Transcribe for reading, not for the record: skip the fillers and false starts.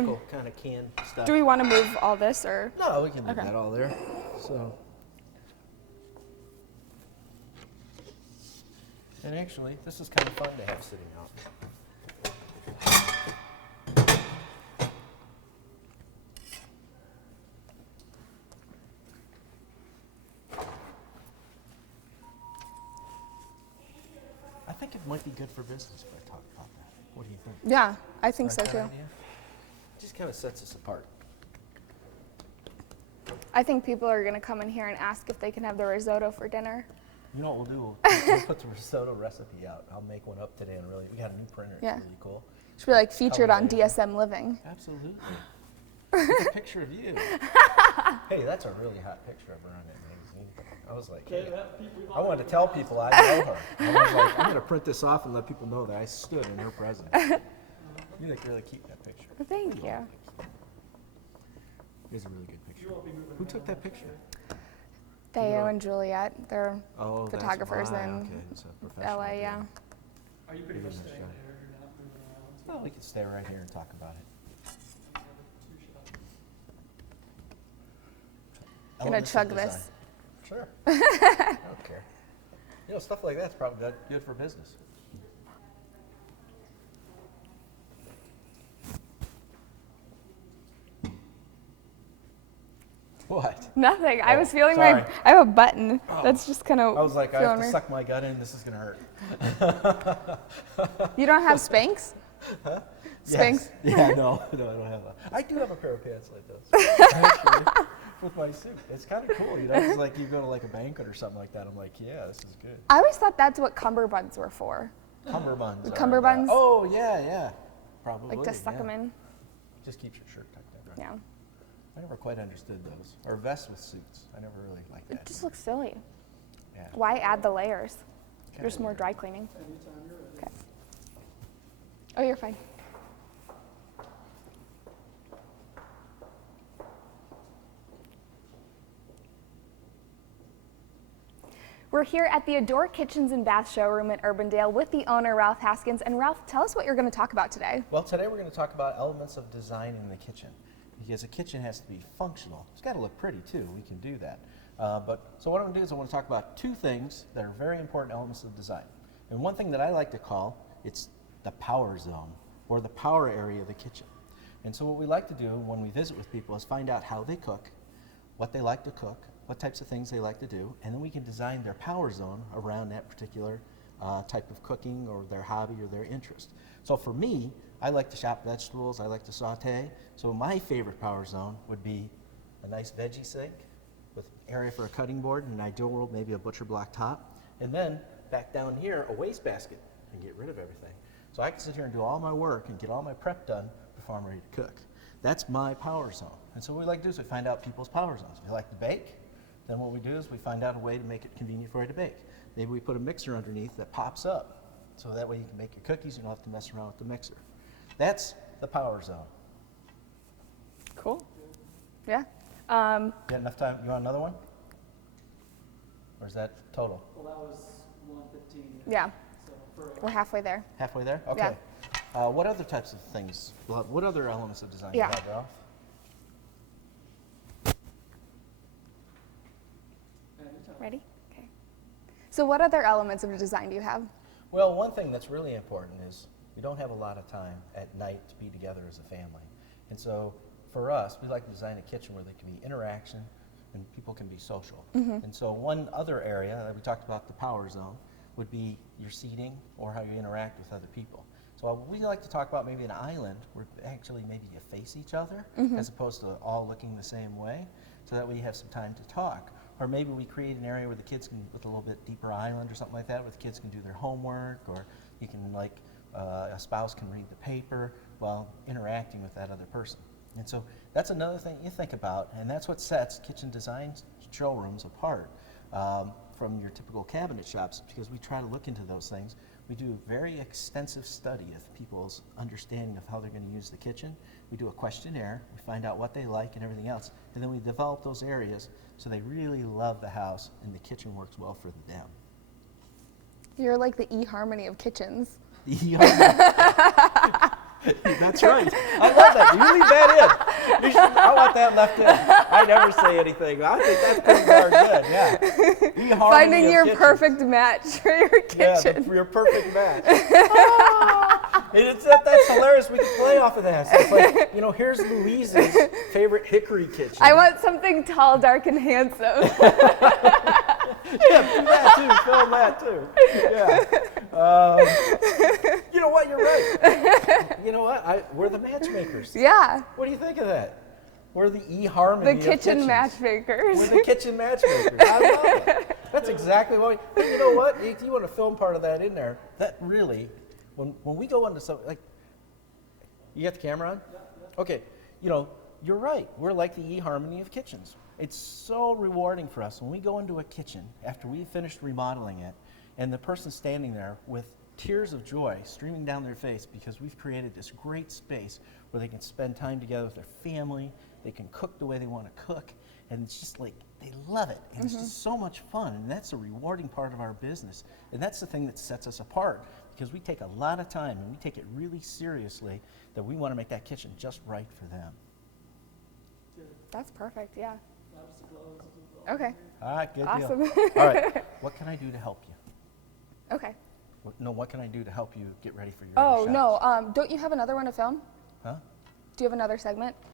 typical kind of canned stuff. Do we want to move all this or? No, we can leave Okay. that all there. So, and actually, this is kind of fun to have sitting out. I think it might be good for business if I talk about that. What do you think? Yeah, I think so Like too. that idea? Just kind of sets us apart. I think people are going to come in here and ask if they can have the risotto for dinner. You know what we'll do? We'll put the risotto recipe out. I'll make one up today, and we got a new printer. It's Yeah. really cool. Should be like featured on Color DSM Living. Absolutely. It's a picture of you. Hey, that's a really hot picture of her on that magazine. I was like, hey, I wanted to tell people I know her. I was like, I'm going to print this off and let people know that I stood in her presence. You look really cute in that picture. Thank you. It is a really good picture. Who took that picture? Theo and Juliet, they're Oh, that's photographers why. in Okay, it's a professional LA, deal. yeah. Are you pretty much Pretty much staying right. there? You're not moving around? Well, we could stay right here and talk about it. Gonna Elements of chug design. this. Sure. I don't care. You know, stuff like that's probably good for business. What? Nothing. I Oh, was feeling sorry. I have a button. That's just kind of I was like, I have feeling to weird. suck my gut in. This is gonna hurt. You don't have Spanx? Huh? Spanx? Yes. Yeah, no, I don't have a. I do have a pair of pants like those. Actually, with my suit. It's kind of cool, you know. It's like you go to like a banquet or something like that. I'm like, yeah, this is good. I always thought that's what cummerbunds were for. Cummerbunds. The are, cummerbunds? oh yeah, yeah. Probably. Like to suck yeah. them in. Just keeps your shirt tucked in. Right? Yeah. I never quite understood those. Or vests with suits. I never really liked that. It just looks silly. Yeah. Why add the layers? Kinda There's more weird. dry cleaning. Anytime you're ready. Okay. Oh, you're fine. We're here at the Ador Kitchens and Bath Showroom in Urbandale with the owner, Ralph Haskins. And Ralph, tell us what you're going to talk about today. Well, today we're going to talk about elements of design in the kitchen. Because a kitchen has to be functional. It's got to look pretty too. We can do that. So what I'm going to do is I want to talk about two things that are very important elements of design. And one thing that I like to call, it's the power zone, or the power area of the kitchen. And so what we like to do when we visit with people is find out how they cook, what they like to cook, what types of things they like to do, and then we can design their power zone around that particular type of cooking or their hobby or their interest. So for me, I like to chop vegetables, I like to saute. So my favorite power zone would be a nice veggie sink with area for a cutting board, and in an ideal world, maybe a butcher block top. And then back down here, a wastebasket and get rid of everything. So I can sit here and do all my work and get all my prep done before I'm ready to cook. That's my power zone. And so what we like to do is we find out people's power zones. If you like to bake, then what we do is we find out a way to make it convenient for you to bake. Maybe we put a mixer underneath that pops up, so that way you can make your cookies, you don't have to mess around with the mixer. That's the power zone. Cool. Yeah. You got enough time? You want another one? Or is that total? Well, that was 115. Yeah. So for We're halfway there. Halfway there? Okay. What other types of things, what other elements of design do Yeah. you have, Ralph? anytime. Ready? Okay. So what other elements of design do you have? Well, one thing that's really important is we don't have a lot of time at night to be together as a family. And so for us, we like to design a kitchen where there can be interaction and people can be social. And so one other area that we talked about, the power zone, would be your seating or how you interact with other people. So we like to talk about maybe an island where actually maybe you face each other as opposed to all looking the same way, so that way you have some time to talk. Or maybe we create an area where the kids can, with a little bit deeper island or something like that, where the kids can do their homework, or you can a spouse can read the paper while interacting with that other person. And so that's another thing you think about, and that's what sets kitchen design showrooms apart from your typical cabinet shops, because we try to look into those things. We do a very extensive study of people's understanding of how they're going to use the kitchen. We do a questionnaire, we find out what they like and everything else, and then we develop those areas so they really love the house and the kitchen works well for them. You're like the EHarmony of kitchens. That's right. I love that. You leave that in. I want that left in. I never say anything. I think that's pretty darn good. Yeah. EHarmony Finding of your kitchens. perfect match for your kitchen. Yeah, your perfect match. And that's hilarious. We can play off of that. So it's like, here's Louise's favorite hickory kitchen. I want something tall, dark, and handsome. Yeah, do that too. Film that too. Yeah. You know what? You're right. You know what? We're the matchmakers. Yeah. What do you think of that? We're the EHarmony The of kitchen kitchens. matchmakers. We're the kitchen matchmakers. I love it. That's exactly what we. You know what? If you want to film part of that in there, that really, when we go into something like, you got the camera on? Yeah. Okay. You're right. We're like the EHarmony of kitchens. It's so rewarding for us when we go into a kitchen after we've finished remodeling it, and the person's standing there with tears of joy streaming down their face because we've created this great space where they can spend time together with their family, they can cook the way they want to cook, and it's just like, they love it, and it's just so much fun, and that's a rewarding part of our business, and that's the thing that sets us apart, because we take a lot of time, and we take it really seriously, that we want to make that kitchen just right for them. That's perfect, yeah. That was the close. Okay, All right, good awesome. deal. All right, what can I do to help you? Okay. What can I do to help you get ready for your Oh, other no, shots? don't you have another one to film? Huh? Do you have another segment?